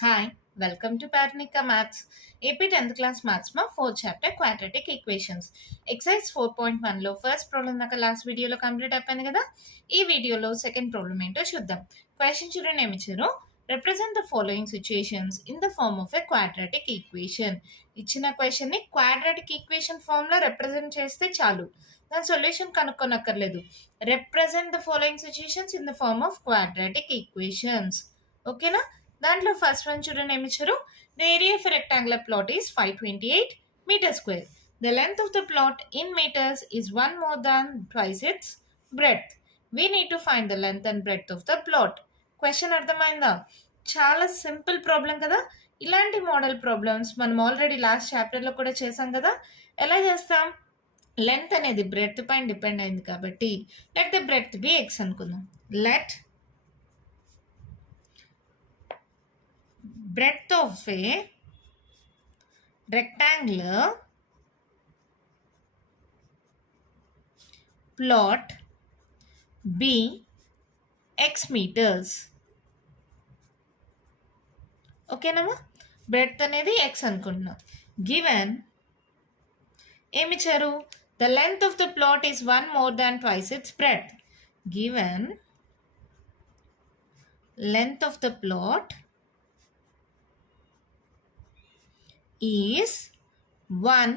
Hi, welcome to Paranika Maths. AP 10th class maths ma 4th chapter quadratic equations. Exercise 4.1 లో first problem దాకా last వీడియోలో complete అయిపోయింది కదా. ఈ వీడియోలో సెకండ్ ప్రాబ్లం ఏంటో చూద్దాం. క్వశ్చన్ చూడండి ఏమి ఇచ్చారు. Represent the following situations in the form of a quadratic equation. ఇచ్చిన క్వశ్చన్ ని క్వాడ్రాటిక్ ఈక్వేషన్ ఫార్మ్ లో రిప్రజెంట్ చేస్తే చాలు, దాని సొల్యూషన్ కనుక్కోనక్కర్లేదు. Represent the following situations in the form of quadratic equations. ఓకేనా. దాంట్లో ఫస్ట్ వన్ చూడండి ఏమి ఇచ్చారు. The area of rectangular plot is 528 meter square. The length of the plot in meters is 1 more than twice its breadth. We need to find the length and breadth of the plot. Question అర్థమైందా? చాలా simple problem కదా. ఇలాంటి model problems మనం already last చాప్టర్లో కూడా చేసాం కదా. ఎలా చేస్తాం? లెంత్ అనేది బ్రెడ్త్ పైన డిపెండ్ అయింది కాబట్టి let the breadth be x అనుకుందాం. Let breadth of a rectangular plot be x meters. ఓకేనమ్మా. బ్రెడ్త్ అనేది ఎక్స్ అనుకుంటున్నాం. గివెన్ ఏమిచ్చారు? The length of the plot is 1 more than twice its breadth. Given length of the plot is 1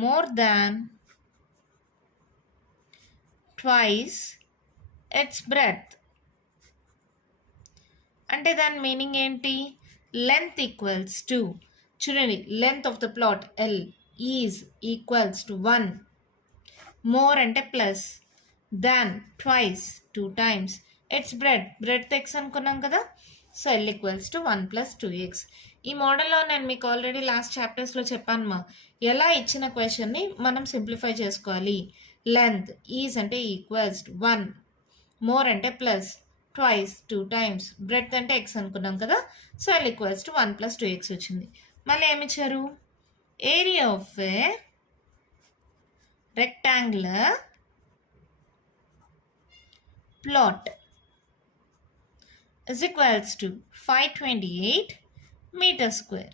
more than twice its breadth. అంటే దాని meaning ఏంటి? Length equals to, చూడండి, length of the plot L is equals to 1 more అంటే plus than twice 2 times its breadth x అనుకున్నాం కదా. So L equals to 1 + 2x. ఈ మోడల్లో నేను మీకు ఆల్రెడీ లాస్ట్ చాప్టర్స్లో చెప్పాను ఎలా ఇచ్చిన క్వశ్చన్ని మనం సింప్లిఫై చేసుకోవాలి. లెంత్ ఈజ్ అంటే ఈక్వల్స్ టు 1 మోర్ అంటే ప్లస్ ట్వైస్ 2 times బ్రెడ్త్ అంటే ఎక్స్ అనుకున్నాం కదా. So L equals to 1 + 2x వచ్చింది. మళ్ళీ ఏమిచ్చారు? Area of a rectangular plot is equals to 528 meter square.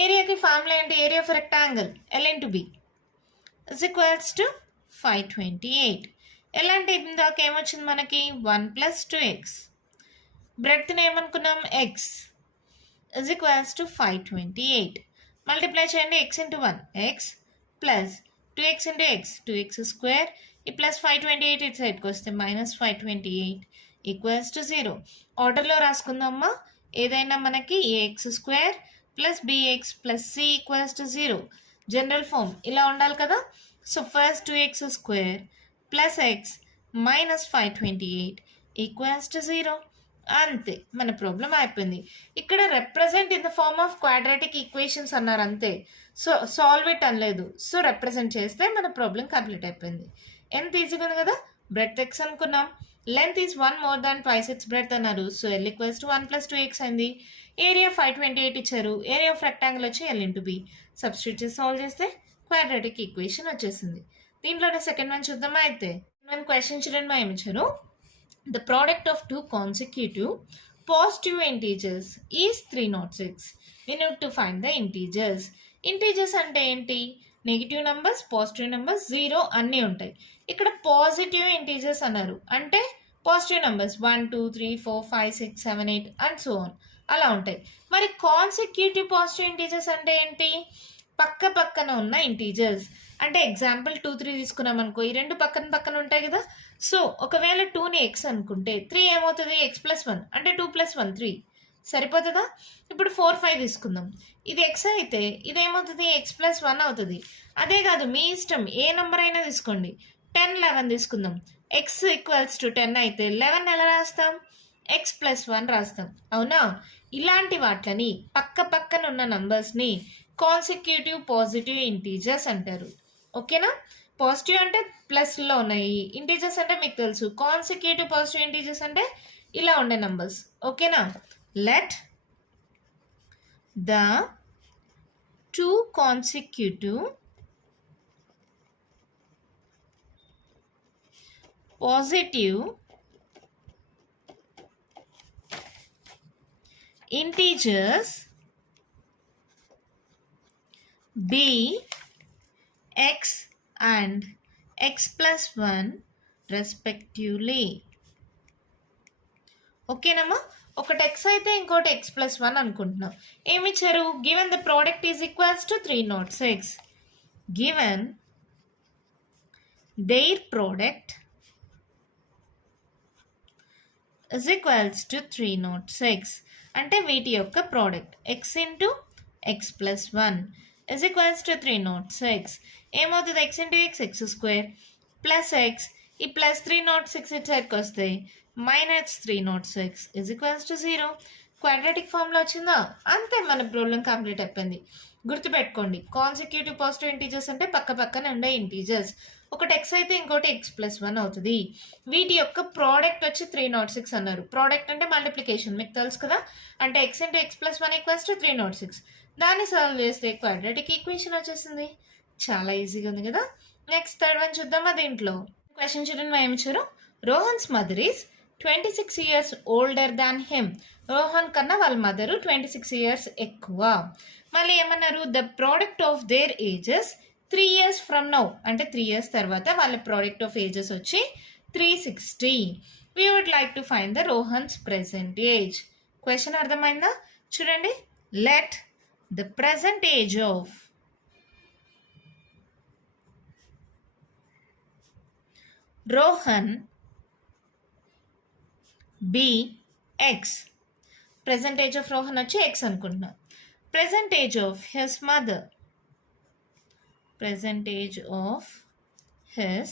ఏరియాకి ఫార్ములా ఏంటి? Area of rectangle L into B is equals to 528. ఎలా అంటే ఇందాక ఏమొచ్చింది మనకి? 1 + 2x. బ్రెడ్త్ని ఏమనుకున్నాం? X is equals to 528. Multiply చేయండి. x into 1 x plus 2x into x 2x square. ఈ ప్లస్ 528 ఇటు సైడ్కి వస్తే -528 ఈక్వల్స్ టు 0. ఆర్డర్లో రాసుకుందామా. ఏదైనా మనకి a x square plus b x plus c equals to 0 general form ఇలా ఉండాలి కదా. So first 2x square plus x minus 528 equals to 0. అంతే, మన ప్రాబ్లం అయిపోయింది. ఇక్కడ represent in the form of quadratic equations అన్నారు అంతే. సో సాల్వ్ ఇట్ అనలేదు. సో రిప్రజెంట్ చేస్తే మన ప్రాబ్లం కంప్లీట్ అయిపోయింది. ఎంత ఈజీగా ఉంది కదా. బ్రెడ్త్ ఎక్స్ అనుకున్నాం. Length is 1 more than twice its breadth అన్నారు. So L equals to 1 + 2x అయింది. ఏరియా 528 ఇచ్చారు. ఏరియా ఆఫ్ రెక్టాంగిల్ వచ్చి ఎల్ ఇంటూ బి. సబ్స్టిట్యూట్ చేసి సాల్వ్ చేస్తే క్వాడ్రాటిక్ ఈక్వేషన్ వచ్చేసింది. దీంట్లోనే సెకండ్ వన్ చూద్దామా. అయితే మనం క్వశ్చన్ చూడండి మా ఏమి ఇచ్చారు. The product of 2 consecutive positive integers is 306. We need to find the integers. Integers అంటే ఏంటి? నెగిటివ్ నెంబర్స్, పాజిటివ్ నెంబర్స్, 0 అన్నీ ఉంటాయి. ఇక్కడ పాజిటివ్ ఇంటీజర్స్ అన్నారు అంటే positive numbers 1 2 3 4 5 6 7 8 and so on అలా ఉంటాయి. మరి కాన్సిక్యూటివ్ పాజిటివ్ ఇంటీజర్స్ అంటే ఏంటి? పక్క పక్కన ఉన్న ఇంటీజర్స్. అంటే ఎగ్జాంపుల్ 2 3 తీసుకున్నాం అనుకో, ఈ రెండు పక్కన పక్కన ఉంటాయి కదా. సో ఒకవేళ 2ని ఎక్స్ అనుకుంటే 3 ఏమవుతుంది? x + 1 అంటే 2 + 1 3 సరిపోతుందా? ఇప్పుడు 4 5 తీసుకుందాం. ఇది ఎక్స్ అయితే ఇదేమవుతుంది? x + 1 అవుతుంది. అదే కాదు, మీ ఇష్టం, ఏ నెంబర్ అయినా తీసుకోండి. 10 11 తీసుకుందాం. x ఈక్వల్స్ టు 10 అయితే 11 ఎలా రాస్తాం? x + 1 రాస్తాం. అవునా? ఇలాంటి వాటిని పక్క పక్కన ఉన్న నంబర్స్ని కాన్సిక్యూటివ్ పాజిటివ్ ఇంటీజర్స్ అంటారు. ఓకేనా? పాజిటివ్ అంటే ప్లస్లో ఉన్నాయి, ఇంటీజర్స్ అంటే మీకు తెలుసు. కాన్సిక్యూటివ్ పాజిటివ్ ఇంటీజర్స్ అంటే ఇలా ఉండే నంబర్స్. ఓకేనా? Let the 2 consecutive positive integers b, x and x plus 1 respectively. ఓకేనమ్మా, ఒకటి x అయితే ఇంకోటి x plus 1 అనుకుంటున్నాం. ఏమి ఇచ్చారు? Given the product is equals to 306. Given their product is equals to 306. అంటే వీటి యొక్క product x into x plus 1 is equals to 306. ఏమవుతుంది? x into x square plus x, ఈ ప్లస్ 306 ఇటు సైడ్కి వస్తాయి, minus 306 is equals to 0. Quadratic ఫామ్లో వచ్చిందా? అంతే, మన ప్రాబ్లం కంప్లీట్ అయిపోయింది. గుర్తుపెట్టుకోండి, కాన్సిక్యూటివ్ పాజిటివ్ ఇంటీజర్స్ అంటే పక్క పక్కన ఉండే ఇంటీజర్స్. ఒకటి x అయితే ఇంకోటి x ప్లస్ 1 అవుతుంది. వీటి యొక్క ప్రోడక్ట్ వచ్చి 306 అన్నారు. ప్రోడక్ట్ అంటే మల్టిప్లికేషన్, మీకు తెలుసు కదా. అంటే x into x plus 1 equals to 306. దాన్ని సాల్వ్ చేస్తే క్వాడ్రాటిక్ ఈక్వేషన్ వచ్చేసింది. చాలా ఈజీగా ఉంది కదా. నెక్స్ట్ థర్డ్ వన్ చూద్దామా. దీంట్లో క్వశ్చన్ చూడండి, ఏమి ఇచ్చారు? Rohan's mother is 26 years older than him. Rohan కన్నా వాళ్ళ మదరు 26 years ఎక్కువ. మళ్ళీ ఏమన్నారు? The product of their ages 3 years from now. అంటే 3 years తర్వాత వాళ్ళ ప్రోడక్ట్ ఆఫ్ ఏజెస్ వచ్చి 360. We would like to find the Rohan's present age. Question అర్థమైందా? చూడండి, let the present age of Rohan be x. Present age of Rohan వచ్చి x అనుకుంటున్నాం. Present age of his mother, present age of his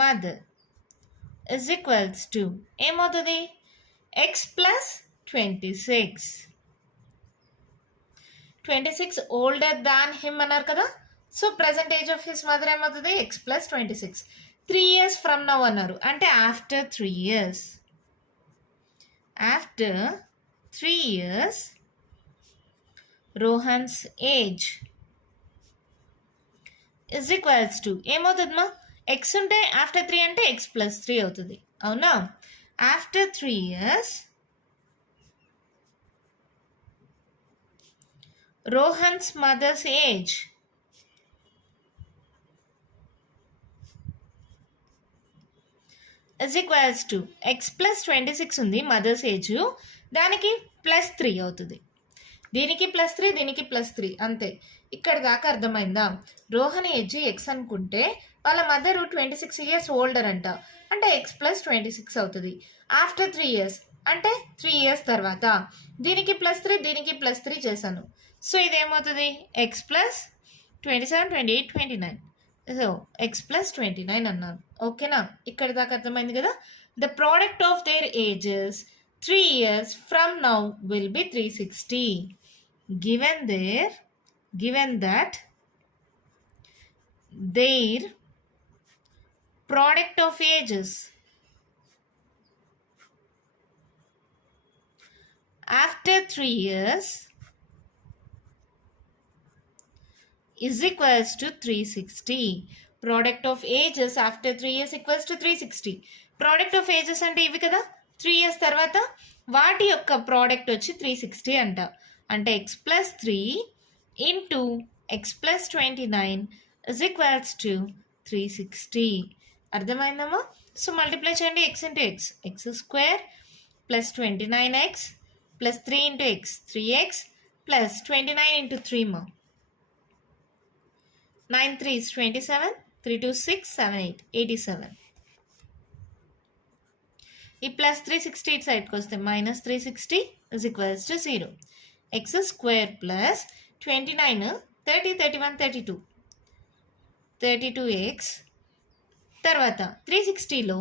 mother is equals to ఏమవుతుంది? x plus 26. 26 older than him అన్నారు కదా. So present age of his mother ఏమవుతుంది? x plus 26. 3 years from now అన్నారు, అంటే after 3 years. After 3 years Rohan's age is equals to ఏమవుతుందమ్మా? X ఉంటే after 3 అంటే x plus 3 అవుతుంది, అవునా? After 3 years Rohan's mother's age is equals to x plus 26 ఉంది mothers age, దానికి ప్లస్ 3 అవుతుంది. దీనికి ప్లస్ 3, దీనికి ప్లస్ 3, అంతే. ఇక్కడ దాకా అర్థమైందా? రోహన్ ఏజ్ ఎక్స్ అనుకుంటే వాళ్ళ మదరు 26 years ఓల్డర్ అంట, అంటే ఎక్స్ ప్లస్ 26 అవుతుంది. ఆఫ్టర్ 3 years అంటే 3 years తర్వాత దీనికి ప్లస్ 3, దీనికి ప్లస్ 3 చేశాను. సో ఇదేమవుతుంది? X plus 27, 28, 29. So x plus 29 అన్నాను. ఓకేనా? ఇక్కడ దాకా అర్థమైంది కదా. The product of their ages 3 years from now will be 360. Given that their product of ages after 3 years is equals to 360. Product of ages after 3 years equals to 360. Product of ages అంటే ఇవి కదా. 3 years తర్వాత వాటి యొక్క product వచ్చి 360 అంట, అంటే x plus 3 into X plus 29 is equals to 360. అర్థమైందమ్మా? సో మల్టిప్లై చేయండి, X into x, x square plus 29x plus 3 into X 3x plus 29 into 3 మా 9 3 is 27, 3 2 6 7 8 87. ఈ ప్లస్ 360 ఇటు సైడ్కి వస్తే minus 360 is equals to 0. X square plus 29 30 31 32 32x తర్వాత 360లో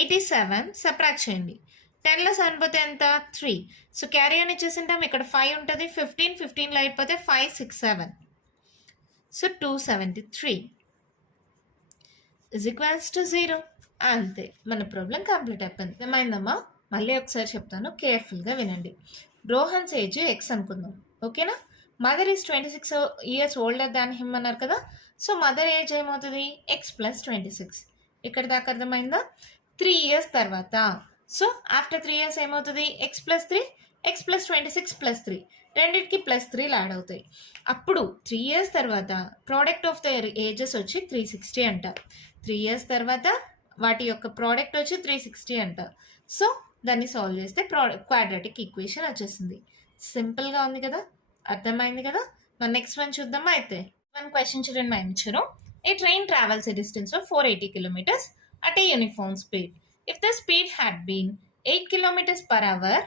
87 subtract చేయండి. 10లో 7 పోతే ఎంత? 3. సో క్యారీ అని ఇచ్చేసింటాం. ఇక్కడ 5 ఉంటుంది, 15 15లో అయిపోతే 5 6 7. So 273 is equals to 0. అంతే, మన ప్రాబ్లం కంప్లీట్ అయిపోయింది. ఏమైందమ్మా? మళ్ళీ ఒకసారి చెప్తాను, కేర్ఫుల్గా వినండి. రోహన్స్ ఏజ్ ఎక్స్ అనుకుందాం, ఓకేనా? Mother is 26 years older than him అన్నారు కదా. సో మదర్ ఏజ్ ఏమవుతుంది? X plus 26. ఇక్కడ దాకా అర్థమైందా? 3 years తర్వాత సో ఆఫ్టర్ 3 years ఏమవుతుంది, X plus 3 X plus 26 plus 3 రెండింటికి +3 యాడ్ అవుతాయి. అప్పుడు 3 years తర్వాత ప్రోడక్ట్ ఆఫ్ దర్ ఏజెస్ వచ్చి 360 అంట. 3 years తర్వాత వాటి యొక్క ప్రోడక్ట్ వచ్చి 360 అంట. సో దాన్ని సాల్వ్ చేస్తే క్వాడ్రాటిక్ ఈక్వేషన్ వచ్చేసింది. సింపుల్గా ఉంది కదా, అర్థమైంది కదా. మన నెక్స్ట్ వన్ చూద్దామా అయితే. వన్ క్వశ్చన్ చూడండి, మా ఇచ్చారు. A train travels a distance of 480 kilometers at a uniform speed. If the speed had been 8 kilometers per hour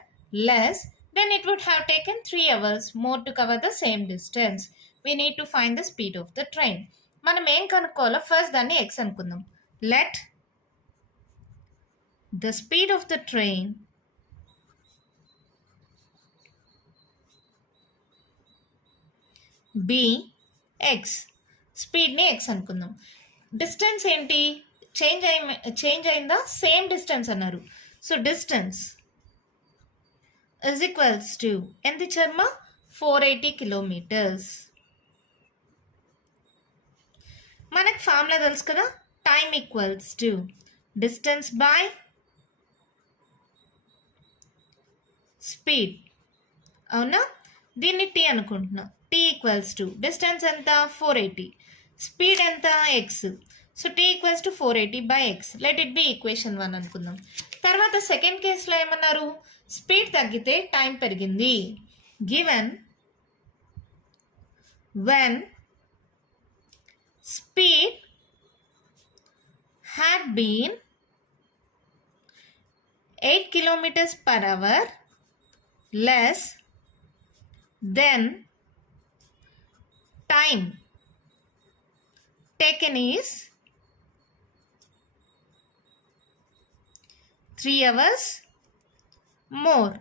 less, then it would have taken 3 hours more to cover the same distance. We need to find the speed of the train. మనం ఏం కనుక్కోవాలో first దాన్ని x అనుకుందాం. Let the speed of the train be x. స్పీడ్ని x అనుకుందాం. Distance ఏంటి, change అయిందా, same distance అన్నారు. So distance is equals to ఎంత ఇచ్చారమ్మా, 480 kilometers. మనకు ఫార్ములా తెలుసు కదా, time equals to distance by speed. అవునా, దీన్ని టీ అనుకుంటున్నా. టీ ఈక్వల్స్ టు డిస్టెన్స్ ఎంత 480, స్పీడ్ ఎంత x. So t equals to 480 by x. Let it be equation 1 అనుకుందాం. తర్వాత సెకండ్ కేసులో ఏమన్నారు, స్పీడ్ తగ్గితే టైం పెరిగింది. Given when speed had been 8 kilometers per hour less then time taken is 3 hours more.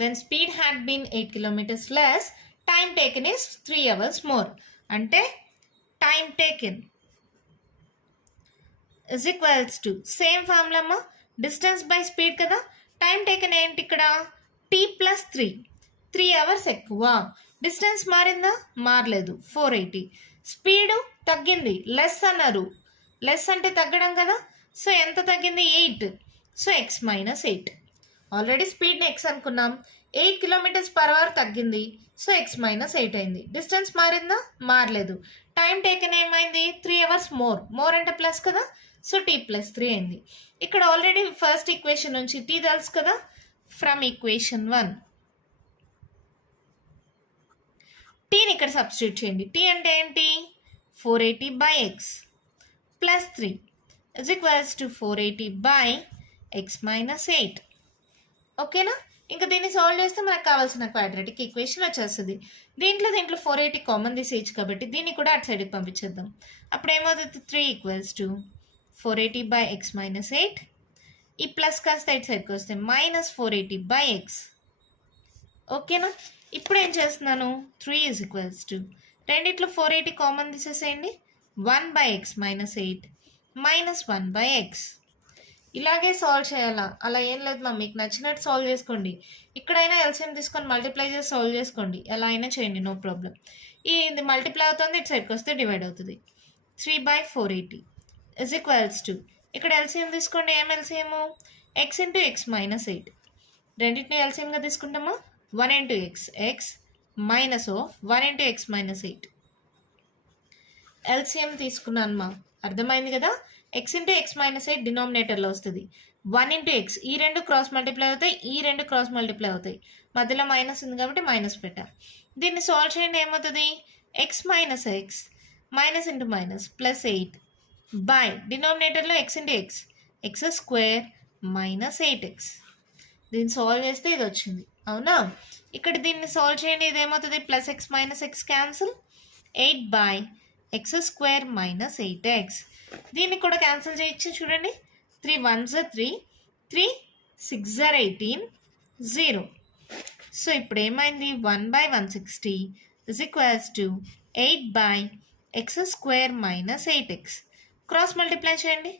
When speed had been 8 kilometers less, time taken is 3 hours more. అంటే time taken is equals to same formula అమ్మా, distance by speed కదా. Time taken ఏంటి ఇక్కడ, t plus 3 hours ఎక్కువ. Distance మారిందా, మారలేదు, 480. Speed తగ్గింది, less అన్నారు. లెస్ అంటే తగ్గడం కదా. సో ఎంత తగ్గింది, 8. So x minus 8. ఆల్రెడీ స్పీడ్ని x అనుకున్నాం. 8 kilometers per hour తగ్గింది. సో x మైనస్ 8 అయింది. డిస్టెన్స్ మారిందా, మారలేదు. టైం టేకెన్ ఏమైంది, 3 hours మోర్ అంటే ప్లస్ కదా. సో t ప్లస్ 3 అయింది. ఇక్కడ ఆల్రెడీ ఫస్ట్ ఈక్వేషన్ నుంచి t తెలుసు కదా, ఫ్రమ్ ఈక్వేషన్ 1 టీని ఇక్కడ సబ్స్టిట్యూట్ చేయండి. టీ అంటే ఏంటి, 480 by X plus 3 is equals to 480 by x minus 8. ఓకేనా. ఇంకా దీన్ని సాల్వ్ చేస్తే మనకు కావాల్సిన క్వాడ్రాటిక్ ఈక్వేషన్ వచ్చేస్తుంది. దీంట్లో 480 కామన్ తీసేయచ్చు కాబట్టి దీన్ని కూడా అటు సైడ్కి పంపించేద్దాం. అప్పుడు ఏమవుతుంది, 3 equals to 480 by x minus 8. ఈ ప్లస్ కాస్త ఇటు సైడ్కి వస్తే మైనస్ 480 బై ఎక్స్. ఓకేనా. ఇప్పుడు ఏం చేస్తున్నాను, 3 ఈజ్ ఈక్వల్స్ టు రెండిట్లో 480 కామన్ తీసేసేయండి. 1 by x minus 8 minus 1 by x. ఇలాగే సాల్వ్ చేయాలా, అలా ఏం లేదు మా, మీకు నచ్చినట్టు సాల్వ్ చేసుకోండి. ఇక్కడైనా ఎల్సిఎం తీసుకొని మల్టిప్లై చేసి సాల్వ్ చేసుకోండి, ఎలా అయినా చేయండి, నో ప్రాబ్లం. ఇది మల్టిప్లై అవుతుంది, ఇటు సైడ్కి వస్తే డివైడ్ అవుతుంది. 3 బై 480 ఇజ్ ఈక్వల్స్ టు, ఇక్కడ ఎల్సిఎం తీసుకోండి. ఏం ఎల్సిఎము, ఎక్స్ ఇంటూ ఎక్స్ మైనస్ 8. రెండింటిని ఎల్సిఎంగా తీసుకుంటామా, 1 into x, X minus of 1 into X minus 8. LCM తీసుకున్నాను మా, అర్థమైంది కదా. ఎక్స్ ఇంటూ ఎక్స్ మైనస్ 8 డినామినేటర్లో వస్తుంది. 1 ఇంటూ ఎక్స్, ఈ రెండు క్రాస్ మల్టిప్లై అవుతాయి, ఈ రెండు క్రాస్ మల్టిప్లై అవుతాయి. మధ్యలో మైనస్ ఉంది కాబట్టి మైనస్ పెట్టా. దీన్ని సాల్వ్ చేయండి, ఏమవుతుంది, x minus x minus into minus plus 8 by డినామినేటర్లో x into x, x square minus 8x. దీన్ని సాల్వ్ చేస్తే ఇది వచ్చింది, అవునా. ఇక్కడ దీన్ని సాల్వ్ చేయండి, ఇదేమవుతుంది, plus x minus x cancel, 8 by x square minus 8x. దీన్ని కూడా క్యాన్సిల్ చేయొచ్చు చూడండి. 3 1s are 3, 3 6s are 18, 0. So ఇప్పుడు ఏమైంది, 1 by 160 is equals to 8 by x square minus 8x. Cross multiply చేయండి.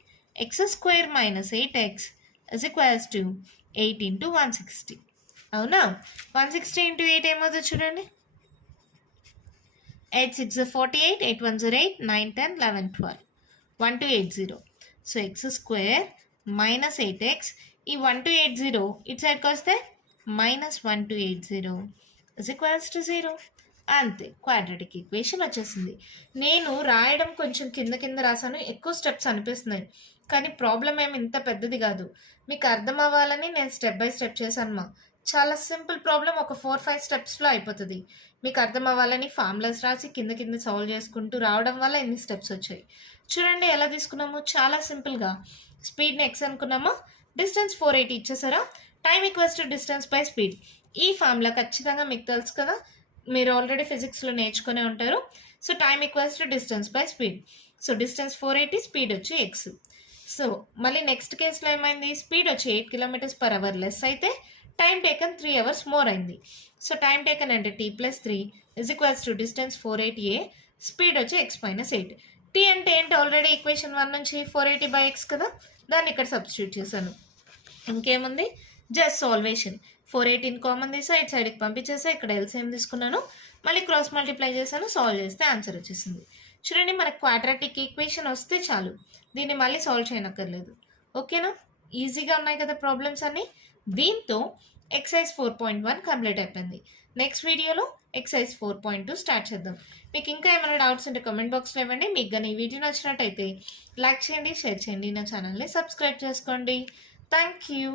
X square minus 8x is equals to 8 into 160. అవునా. 160 into 8 ఏమవుతుంది చూడండి, 8 6 are 48, 8 1s are 8, 9 10 11 12, 1280. So X square minus 8x, ఈ 1 to 80 ఇటు సైడ్కి వస్తే minus 1 to 80 is equals to 0. అంతే, quadratic equation వచ్చేసింది. నేను రాయడం కొంచెం కింద కింద రాసాను, ఎక్కువ స్టెప్స్ అనిపిస్తున్నాయి, కానీ ప్రాబ్లం ఏమి ఇంత పెద్దది కాదు. మీకు అర్థం అవ్వాలని నేను స్టెప్ బై స్టెప్ చేశాను. చాలా సింపుల్ ప్రాబ్లం, ఒక 4-5 స్టెప్స్లో అయిపోతుంది. మీకు అర్థం అవ్వాలని ఫార్ములాస్ రాసి కింద కింద సాల్వ్ చేసుకుంటూ రావడం వల్ల ఎన్ని స్టెప్స్ వచ్చాయి. చూడండి ఎలా తీసుకున్నాము, చాలా సింపుల్గా. స్పీడ్ని ఎక్స్ అనుకున్నామా, డిస్టెన్స్ 480 ఇచ్చేసారా, time equals to distance by speed. ఈ ఫార్ములా ఖచ్చితంగా మీకు తెలుసు కదా, మీరు ఆల్రెడీ ఫిజిక్స్లో నేర్చుకునే ఉంటారు. So time equals to distance by speed. So distance 480, speed వచ్చి ఎక్స్. సో మళ్ళీ నెక్స్ట్ కేసులో ఏమైంది, స్పీడ్ వచ్చి 8 km/h లెస్ అయితే టైం టేకన్ 3 hours మోర్ అయింది. సో టైం టేకన్ అంటే t+3 is equals to distance 480a, speed వచ్చి x-8. t అంటే ఏంటి, ఆల్రెడీ ఈక్వేషన్ 1 నుంచి 480/x కదా, దాన్ని ఇక్కడ సబ్స్టిట్యూట్ చేశాను. ఇంకేముంది, జస్ట్ సాల్వేషన్. 480 కామన్ తీసా, ఇటు సైడ్కి పంపించేసా, ఇక్కడ ఎల్సిఎం తీసుకున్నాను, మళ్ళీ క్రాస్ మల్టిప్లై చేశాను, సాల్వ్ చేస్తే ఆన్సర్ వచ్చేసింది. చూడండి, మనకు క్వాడ్రాటిక్ ఈక్వేషన్ వస్తే చాలు, దీన్ని మళ్ళీ సాల్వ్ చేయనక్కర్లేదు. ఓకేనా, ఈజీగా ఉన్నాయి కదా ప్రాబ్లమ్స్ అన్నీ. దీంతో ఎక్సైజ్ 4.1 కంప్లీట్ అయిపోయింది. నెక్స్ట్ వీడియోలో ఎక్సైజ్ 4.2 స్టార్ట్ చేద్దాం. మీకు ఇంకా ఏమైనా డౌట్స్ ఉంటే కామెంట్ బాక్స్లో ఇవ్వండి. మీకు కానీ ఈ వీడియో నచ్చినట్టయితే లైక్ చేయండి, షేర్ చేయండి, నా ఛానల్ని సబ్స్క్రైబ్ చేసుకోండి. Thank you.